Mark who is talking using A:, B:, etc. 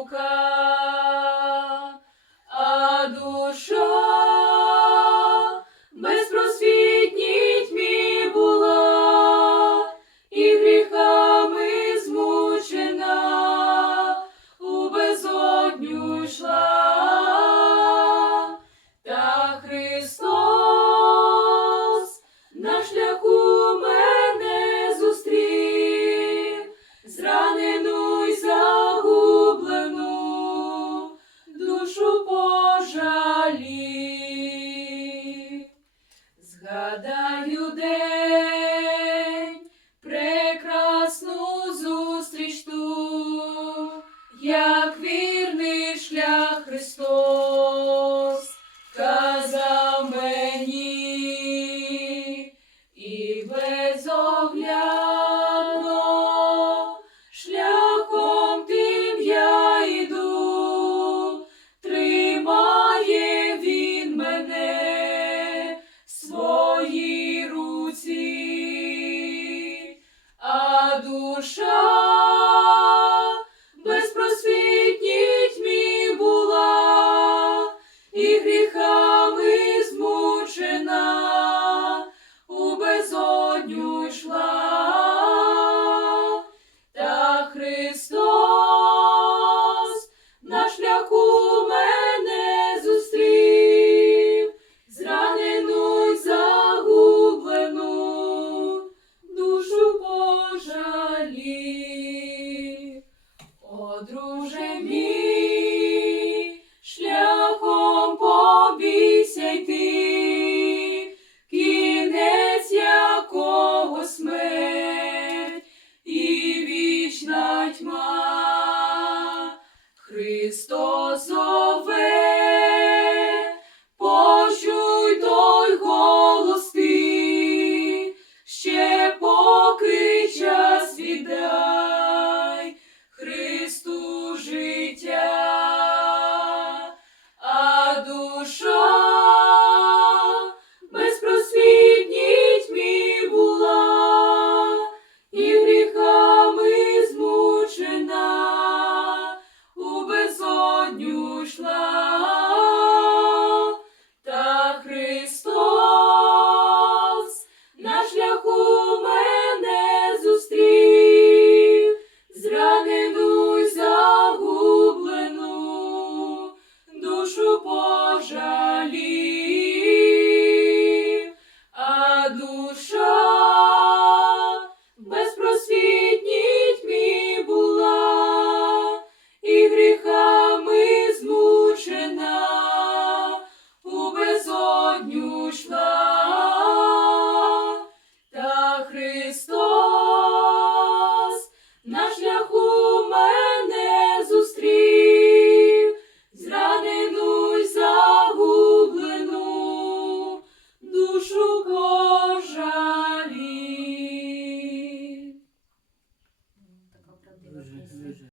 A: Luca. Are you there? Боже мій.